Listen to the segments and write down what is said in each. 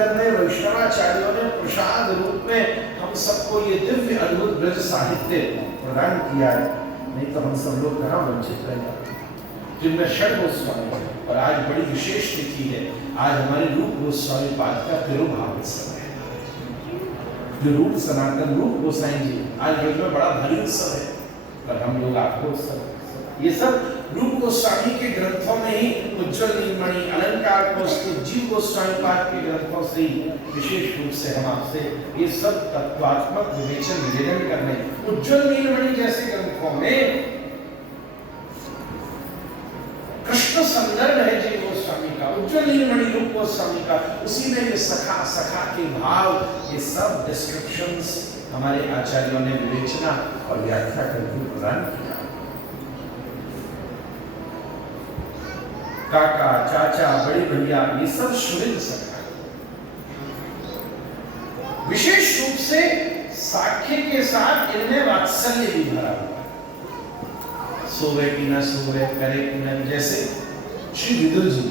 मंदिर में वैष्णवाचार्यों ने प्रसाद रूप में हम सबको ये दिव्य अद्भुत ब्रज साहित्य प्रदान किया है, नहीं तो हम सब लोग कहाँ वंचित रह जाते, जिनमें षड गोस्वामी। और आज बड़ी विशेष तिथि है, आज हमारे रूप गोस्वामी पाद का तिरुभाव उत्सव है। जो रूप सनातन रूप गोसाई जी आज ब्रज में बड़ा भारी उत्सव है, पर हम लोग आपको उत्सव, ये सब रूप गोस्वामी के ग्रंथों में ही, उज्ज्वल नीलमणि, अलंकार कौस्तुभ, जीव गोस्वामी पाद के ग्रंथों से ही विशेष रूप से हम आपसे ये सब तत्वात्मक विवेचन निवेदन करने। उज्ज्वल नीलमणि जैसे ग्रंथों में कृष्ण संदर्भ है जीव गोस्वामी का, उज्ज्वल नीलमणि रूप गोस्वामी का, उसी में ये सखा सखा के भाव, ये सब डिस्क्रिप्शंस हमारे आचार्यों ने विवेचना और व्याख्या करके प्रदान किया। काका, चाचा, बड़े भैया, ये सब शुद्ध सखा। विशेष रूप से साख्य के साथ इनमें वात्सल्य भी भरा हुआ, सोवे कि न सोवे, करे कि न, जैसे श्री विदुर जी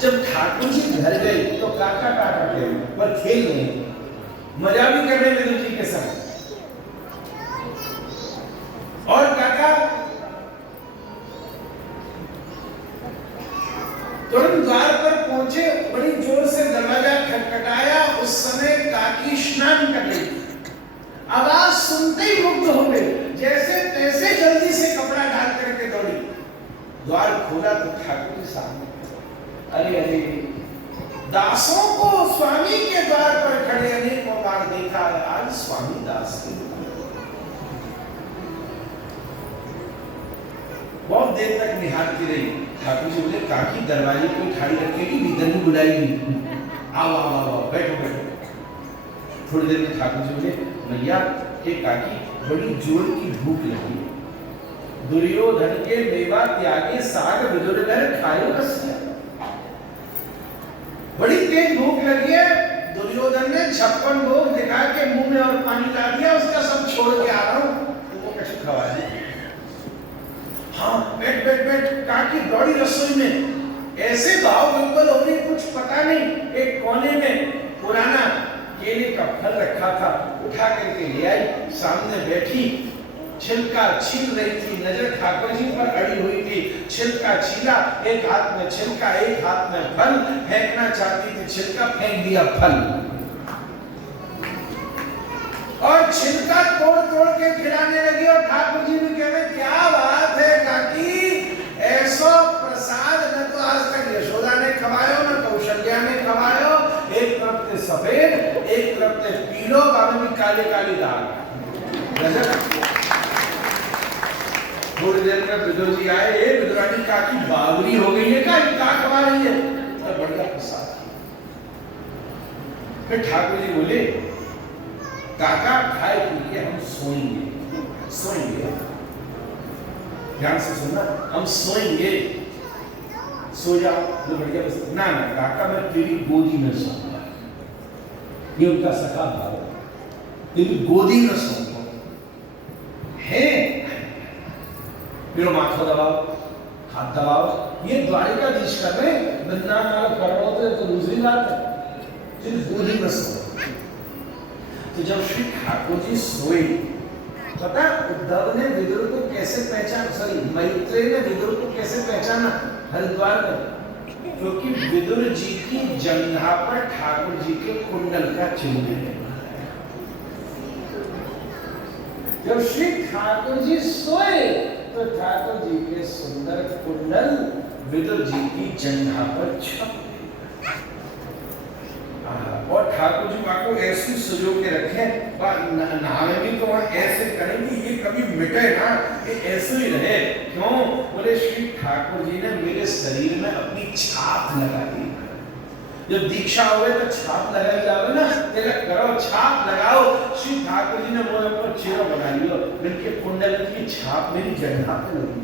जब ठाकुर जी घर गए तो काका काका के पर खेल रहे, मजा भी कर रहे विदुर जी के साथ, और काका तुरंत द्वार पर पहुंचे, बड़ी जोर से दरवाजा खटखटाया, उस समय काकी स्नान कर रही, आवाज सुनते ही मुग्ध हो गए, जैसे तैसे जल्दी से कपड़ा डाल करके दौड़ी, द्वार खोला तो ठाकुर जी सामने। अरे अरे, दासों को स्वामी के द्वार पर खड़े अनेकों बार देखा है, आज स्वामी दास के बहुत देर तक निहारती रही। ठाकुर जी बोले, काकी दरवाजे को खाली रखेगी, भीतर भी बुलाएगी, आओ आओ आओ, बैठो बैठो। थोड़ी देर में ठाकुर जी बोले, भैया ये काकी बड़ी जोर की भूख लगी, दुर्योधन के मेवा त्यागे साग विदुर घर खायो रसिया। बड़ी तेज भूख लगी है, दुर्योधन ने 56 भोग दिखा के मुंह में और पानी ला दिया, उसका सब छोड़ के आ रहा हूं, वो कुछ खवा दे। हाँ, बैठ बैठ बैठ, काकी दौड़ी रसोई में, ऐसे भाव बिल्कुल हो रही, कुछ पता नहीं, एक कोने में पुराना केले का फल रखा था, उठा करके ले आई, सामने बैठी, छिलका छील रही थी, नजर ठाकुर जी पर अड़ी हुई थी, छिलका छीला, एक हाथ में छिलका, एक हाथ में फल, फेंकना चाहती थी, छिलका फेंक दिया फल, और छिलका तोड़ तोड़ के खिलाने लगी, और ठाकुर जी भी कह रहे, क्या बात है काकी, ऐसो प्रसाद न तो आज तक यशोदा ने खवायो, न कौशल्या ने खवायो, एक तरफ से सफेद, एक तरफ से पीलो, बाबू भी काले काले दाग। थोड़ी देर में विदुर जी आए, ए विदुरानी काकी बावरी हो गई है, क्या खवा रही है, तो बढ़िया प्रसाद। फिर ठाकुर जी बोले, काका खाए पी के हम सोएंगे, सोएंगे, ध्यान से सुनना, हम सोएंगे, सो जाओ, तो बढ़िया प्रसाद। ना ना काका, मैं तेरी गोदी में सोऊंगा, ये उनका सखा भाव, तेरी गोदी में सोऊंगा है, फिर माथा दबाओ, हाथ दबाओ, ये द्वारिकाधीश कर रहे, वृंदावन कर रहे होते तो दूसरी बात है, सिर्फ गोदी में सो। तो जब श्री ठाकुर जी सोए, पता उद्धव ने विदुर को कैसे पहचाना, सॉरी मैत्रेय ने विदुर को कैसे पहचाना हरिद्वार में, क्योंकि विदुर जी की जंघा पर ठाकुर जी के कुंडल का चिन्ह है। जब श्री ठाकुर जी सोए तो ठाकुर जी के सुंदर कुंडल विदुर जी की जंघा पर छप, और ठाकुर जी को ऐसी सजो के रखे, नहावे भी तो ऐसे करेंगे, ये कभी मिटे ना, ये ऐसे ही रहे। क्यों? बोले श्री ठाकुर जी ने मेरे शरीर में अपनी छाप लगा दी। जब दीक्षा हुए तो छाप लगाई जावे ना, तिलक करो, छाप लगाओ, श्री ठाकुर जी ने वो पर चेहरा बना लिया, उनके कुंडल की छाप मेरी जंघा पे लगी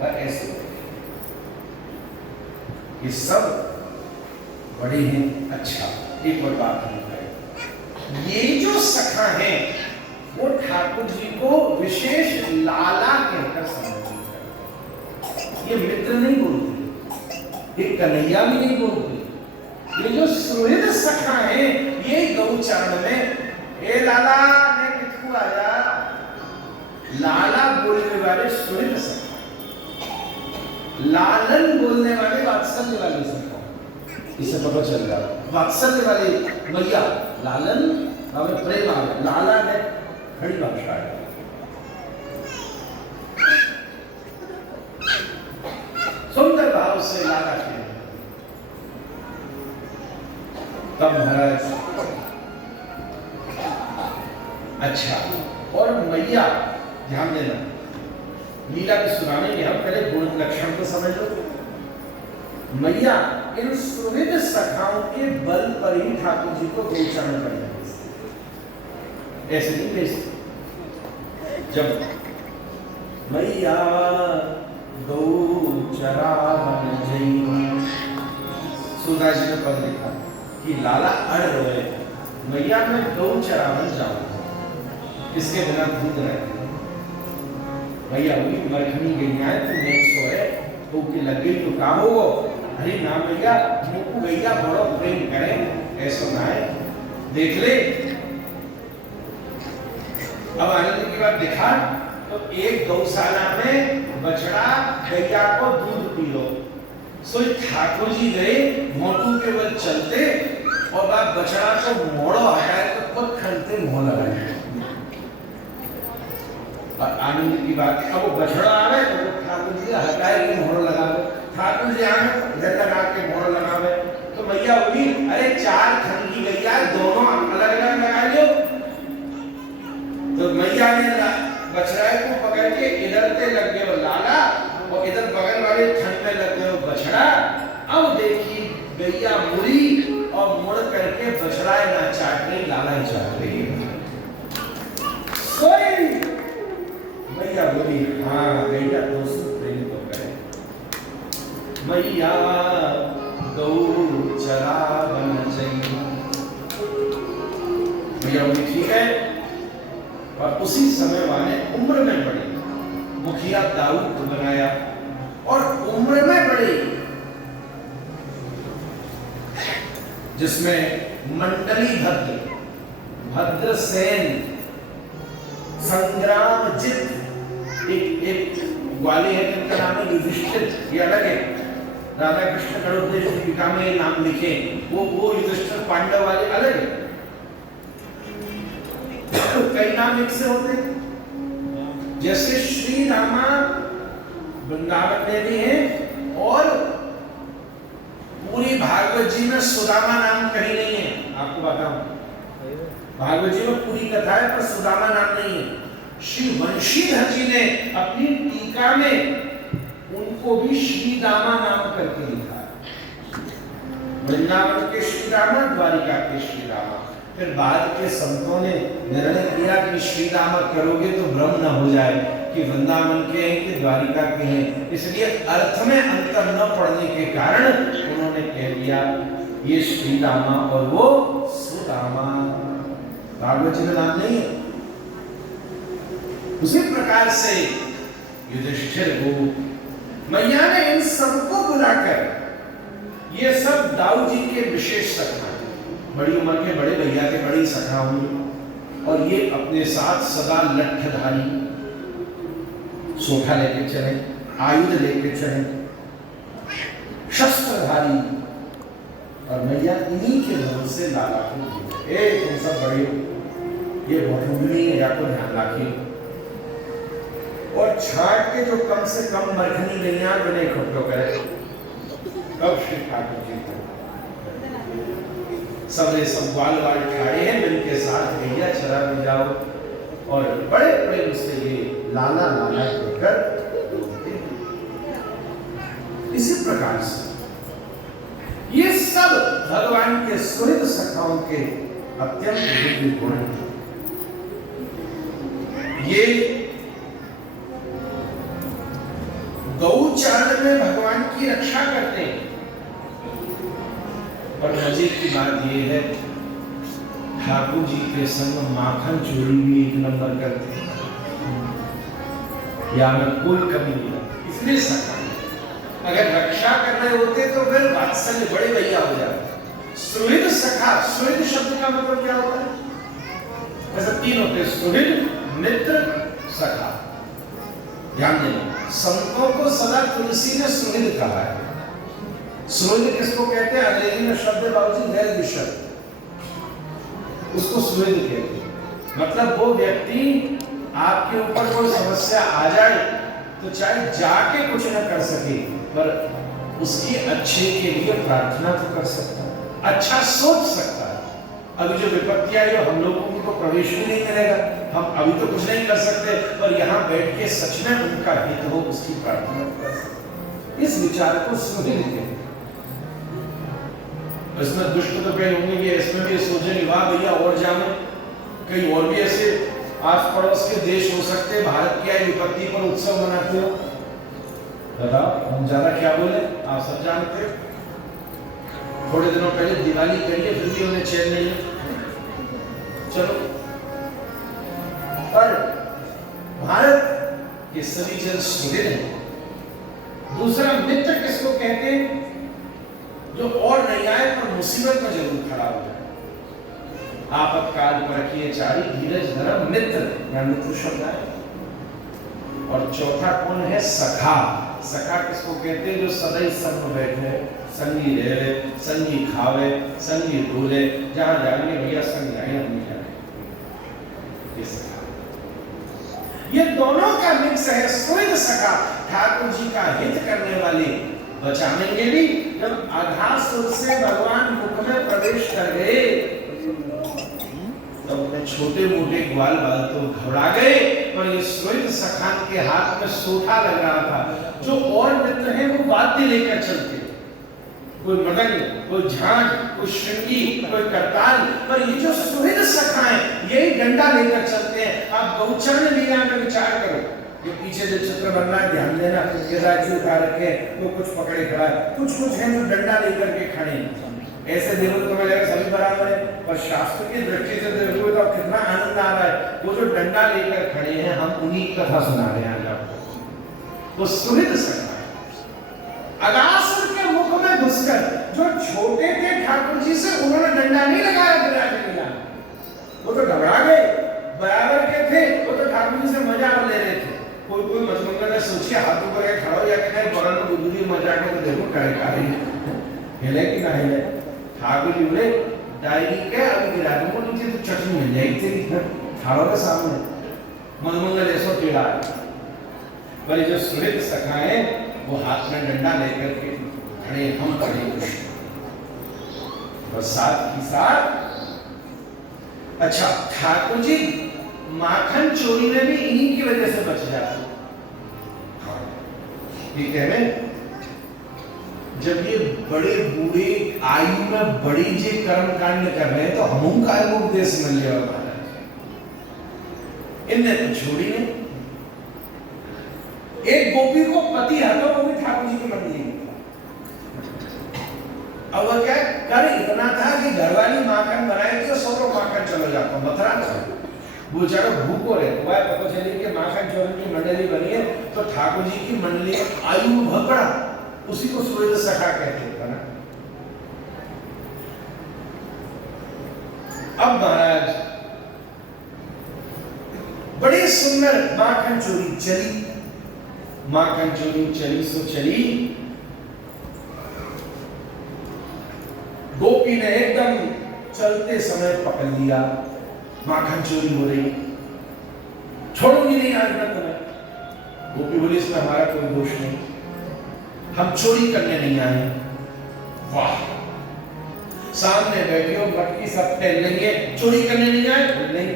है, ऐसे ये सब बड़े हैं। अच्छा, एक और बात हम करें, ये जो सखा है वो ठाकुर जी को विशेष लाला कहकर संबोधित करते, ये मित्र नहीं बोलते, ये कन्हैया भी नहीं बोलते, चरण में ए लाला ने कितकू आया, लाला बोलने वाले सुनित सखा, लालन बोलने वाले वात्सल्य वाली सखा, इसे पता चल गया वात्सल्य वाली मैया लालन हमें प्रेम आ गया, लाला ने खड़ी भाषा है। सुंदर भाव से लाला के तब महाराज अच्छा, और मैया ध्यान देना, लीला के सुनाने में हम पहले गुण लक्षण को समझ लो। मैया इन सुहृद सखाओं के बल पर ही ठाकुर जी को गोचरण करने, ऐसे नहीं भेजते। जब मैया गौचरावन जई, सुधा जी ने पद लिखा कि लाला अड़ रहे, मैया मैं गौचरावन जाऊंगा, इसके बिना दूध रहते भैया हुई मरखनी गई है तो नहीं सोए तो के लगे तो काम होगो, अरे ना भैया मुकु गैया बड़ो प्रेम करें, ऐसा ना है देख ले। अब आनंद की बात दिखा तो एक गौशाला में बछड़ा गैया को दूध पियो, सो ठाकुर जी गए मोटू के बल चलते और बाप बछड़ा को मोड़ो हटाए तो खुद खनते मोह लगाए। आनंद की बात, अब वो बछड़ा आ गए तो ठाकुर जी हटाए के मोहर लगावे, ठाकुर जी आए इधर लगा के मोहर लगावे, तो मैया बोली अरे चार खन की गैया दोनों अलग अलग लगा लो। तो मैया ने बछड़ा को पकड़ के इधर से लग गए लाला और इधर बगल वाले थन में लग गए बछड़ा। अब देखी गैया मुड़ी और मुड़ करके बछड़ा ना चाट रही, लाला ही चाट रही है। मैया बोली हाँ गैया दोस्त प्रेम तो करे, मैया गौचरावन जई, मैया बोली ठीक है। और उसी समय वाले उम्र में बड़े मुखिया दाऊद को बनाया और उम्र में बड़े जिसमें मंडली भद्र, भद्रसेन, संग्रामजित, एक ग्वाली है जिनका नाम है युधिष्ठिर, ये अलग है, राधा कृष्ण कड़ोदेश दीपिका में ये नाम लिखे, वो युधिष्ठिर पांडव वाले अलग है। कई नाम एक से होते जैसे श्री रामा वृंदावन में भी है और पूरी भागवत जी में सुदामा नाम कहीं नहीं है। आपको बताऊं भागवत जी में पूरी कथा है पर सुदामा नाम नहीं है। श्री वंशीधर जी ने अपनी टीका में उनको भी श्री दामा नाम करके लिखा है, वृंदावन के श्री रामा, द्वारिका के श्री रामा। फिर बाद के संतों ने निर्णय किया कि श्री रामा करोगे तो भ्रम न हो जाए कि वृंदावन के हैं कि द्वारिका के हैं, इसलिए अर्थ में अंतर न पड़ने के कारण उन्होंने कह दिया ये श्री रामा और वो सुदामा। भागवत जी का नाम नहीं है। उसी प्रकार से युधिष्ठिर को मैया ने इन सबको बुलाकर, ये सब दाऊ जी के विशेष सखा, बड़ी उम्र के बड़े भैया के बड़ी सखा हुई और ये अपने साथ सदा लठधारी, सोखा लेके चले, आयुध लेके चले, शस्त्रधारी, और मैया इन्हीं के मन से लाला को ए तुम सब बड़े हो, ये बहुगुणी है, या को ध्यान रखिए। और छाट के जो कम से कम मरखनी गैया बने इकट्ठो करे, कब श्री ठाकुर जी को सब वाल ठाड़े हैं, इनके साथ गैया चरा भी जाओ और बड़े प्रेम से ये लाला लाला कहकर बोलते हैं। इसी प्रकार से ये सब भगवान के सुहृद सखाओं के अत्यंत दिव्य गुण हैं। ये गौचारण में भगवान की रक्षा करते हैं। और मजे की बात ये है ठाकुर जी के संग माखन चोरी भी एक नंबर करते हैं, या में कोई कमी नहीं लगती। इसलिए सखा अगर रक्षा कर रहे होते तो फिर वात्सल्य बड़े भैया हो जाते। सुहृद सखा सखा, सुहृद शब्द का मतलब क्या होता है? ऐसे तीन होते, सुहृद, मित्र, सखा। ध्यान देना, संतों को सदा तुलसी ने सुहृद कहा है। सुहृद किसको कहते हैं? अंग्रेजी में शब्द है बाबूजी वेल विशर, उसको सुहृद कहते हैं। मतलब वो व्यक्ति आपके ऊपर कोई समस्या आ जाए तो चाहे जाके कुछ न कर सके, पर उसके अच्छे के लिए प्रार्थना तो कर सकता है, अच्छा सोच सकता है। अभी जो विपत्ति आई हो, हम लोगों को तो प्रवेश भी नहीं मिलेगा, हम अभी तो कुछ नहीं कर सकते, पर यहाँ बैठ के सच में उनका हित हो उसकी प्रार्थना कर सकते। इस विचार को सुहृद कहते हैं। इसमें दुष्ट तो कई होंगे कि इसमें भी सोचे वाह भैया और जाने, कई और भी ऐसे आस पड़ोस के देश हो सकते हैं, भारत की आई विपत्ति पर उत्सव मनाते हो। बताओ हम ज्यादा क्या बोले, आप सब जानते हो। थोड़े दिनों पहले दिवाली करिए, फिर भी उन्हें चैन नहीं है। चलो, पर भारत के सभी जन सुहृद हैं। दूसरा मित्र किसको कहते हैं? जो और नहीं आए पर मुसीबत में जरूर खड़ा हो जाए। आपातकाल पर रखिए चारी, धीरज धर्म मित्र, या मित्र शब्द आए। और चौथा कौन है? सखा। सखा किसको कहते हैं? जो सदैव संग में बैठे, संगी रहे, संगी खावे, संगी डोले, जहां जाएंगे भैया संग जाए, अपनी जाए। ये सखा, ये दोनों का मिक्स है सुहृद सखा। ठाकुर जी का हित करने वाले बचाएंगे भी। जब आधासुर से भगवान मुख में प्रवेश कर गए तब उन्हें छोटे मोटे ग्वाल बाल तो घबरा गए, पर ये सुहृद सखान के हाथ में सोठा लग रहा था। जो और मित्र हैं वो वाद्य लेकर चलते, कोई मृदंग, कोई झांझ, कोई श्रृंगी, कोई करताल, पर ये जो सुहृद सखा है यही डंडा लेकर चलते हैं। आप गौचरण लीला में विचार करो, ये पीछे जो चित्र बन रहा है ध्यान देना, ये राज्य उठा रखे तो कुछ पकड़े खड़ा है, कुछ हैं जो डंडा लेकर के खड़े हैं। ऐसे देखो तो तुम्हें लगेगा सभी बराबर है, पर शास्त्र की दृष्टि से देखोगे तो कितना आनंद आ रहा है। वो जो डंडा लेकर खड़े हैं, हम उन्हीं की कथा सुना रहे हैं आज आपको। वो सुहृद सखा है। अगासुर के मुख में घुसकर जो छोटे थे ठाकुर जी से, उन्होंने डंडा नहीं लगाया गिरा, वो तो घबरा गए। बराबर के थे वो तो ठाकुर जी से मजा ले रहे थे। कोई कोई मतमंगल ने सोचिए हाथों पर खड़ा हो या कहीं बगल में बुजुर्ग मजा के तो देखो करे कारी हिले कि ना हिले। ठाकुर जी बोले डायरी के अभी गिरा दूंगा नीचे तो चटनी मिल जाएगी तेरी थालों के सामने। मतमंगल ऐसा टेढ़ा है, पर जो सुहृद सखा है वो हाथ में डंडा लेकर के खड़े, हम खड़े और साथ ही साथ। अच्छा, ठाकुर जी माखन चोरी में भी इन्हीं की वजह से बच जाते। ठीक है ना? जब ये बड़े बूढ़े आयु में बड़ी जे कर्म कांड कर रहे हैं तो हम का उपदेश मिल लिया महाराज। इनने तो छोड़ी नहीं। एक गोपी को पति हटो, वो भी ठाकुर जी की मंडली में। अब वह क्या कर इतना था कि घरवाली माखन बनाए तो सौ माखन चलो जाता मथुरा में। वो बेचारा भूखो रहे, पता चली कि माखन चोरन की मंडली बनी है, तो ठाकुर जी की मंडली आयु बहुत बड़ा, उसी को सुहृद सखा कहते हैं ना। अब महाराज बड़ी सुंदर माखन चोरी चली, माखन चोरी चली सो चली। गोपी ने एकदम चलते समय पकड़ लिया, माखन चोरी हो रही, छोड़ूंगी नहीं आज मैं तुम्हें। गोपी बोली इसमें हमारा कोई दोष नहीं, हम चोरी करने नहीं आए। वाह, सामने बैठे हो मटकी सब फैल लेंगे, चोरी करने नहीं आए? नहीं,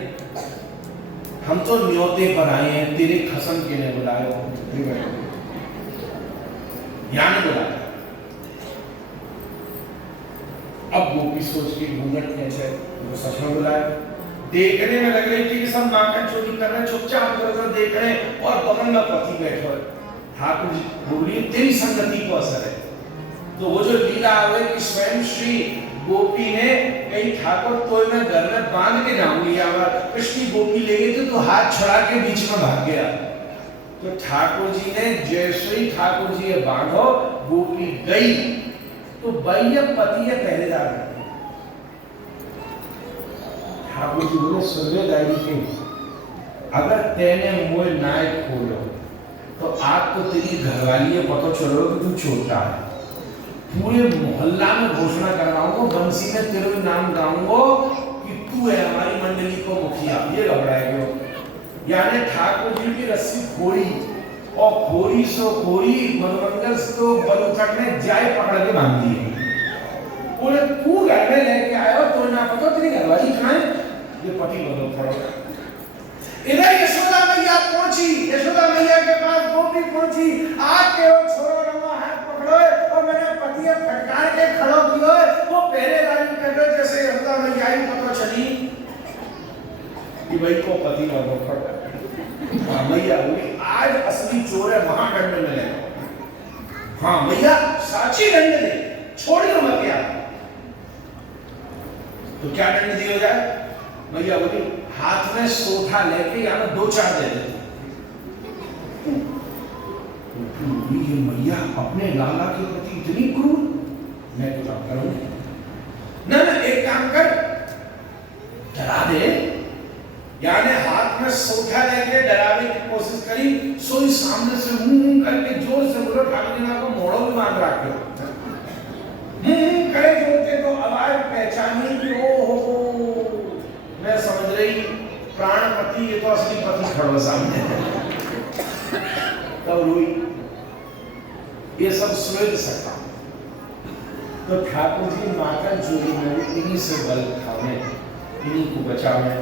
हम तो न्योते पर आए हैं, तेरे खसम के लिए बुलाए हो, यहाँ नहीं बुलाया। अब गोपी सोच के घूंघट कैसे वो सच में बुलाया। देखने में लग रही थी कि सब माखन चोरी कर रहे हैं, चुपचाप इधर देख रहे हैं और बगल में पति बैठे हुए। ठाकुर जी बोलिए तेरी संगति को असर है। तो वो जो लीला हुई कि स्वयं श्री गोपी ने कहीं ठाकुर तो मैं घर में बांध के जाऊंगी, कृष्ण गोपी ले गई तो हाथ छुड़ा के बीच में भाग गया। तो ठाकुर जी ने जैसे ही ठाकुर जी ये बांधो, गोपी गई तो पति है पहरेदार। ठाकुर जी बोले सुनले दाई के अगर तेने मोए नाय खोलो तो आज तो तेरी घरवाली पता चलो कि तू छोटा है, पूरे मोहल्ला में घोषणा करवाऊंगा, बंसी में तेरे नाम गाऊंगा कि तू है हमारी मंडली को मुखिया। ये घबराएगा। यानी ठाकुर जी की रस्सी खोई और खोई सो खोई मनोरंजन तो बलूचक ने जाए पकड़ के बांध दी। बोले तू घर में लेके आयो तो ना पता तेरी घरवाली कहाँ है? ये पति बदल पड़ो। इधर यशोदा मैया पहुंची, यशोदा मैया के पास गोपी पहुंची, आके वो छोरो रमा हाथ पकड़ो और मैंने पति फटकार के खड़ो कियो, वो पहले रानी कर रहे जैसे यशोदा मैया ही पता चली कि भाई को पति वालों फट। हाँ मैया बोली आज असली चोर है, महादंड में ले। हाँ मैया साची दंड दे, छोड़ियो मत यार। तो क्या दंड दिया जाए? मैया बोली हाथ में सोठा लेके या दो चार दे देते। ये मैया अपने लाला के प्रति इतनी क्रूर, मैं तो काम करूंगी ना ना, एक काम कर डरा दे। यानी हाथ में सोठा लेके डराने की कोशिश करी, सोई सामने से मुंह करके जोर से बोलो ठाकुर जी को मोड़ो भी मांग रखे करे जोर के तो आवाज पहचानी कि ओ हो मैं समझ रही प्राणपति ये तो असली पति खड़ो सामने। तब रोई। ये सब स्वेद सका। तो ठाकुर जी माता जोड़ी में इन्हीं से बल खावे, इन्हीं को बचावे।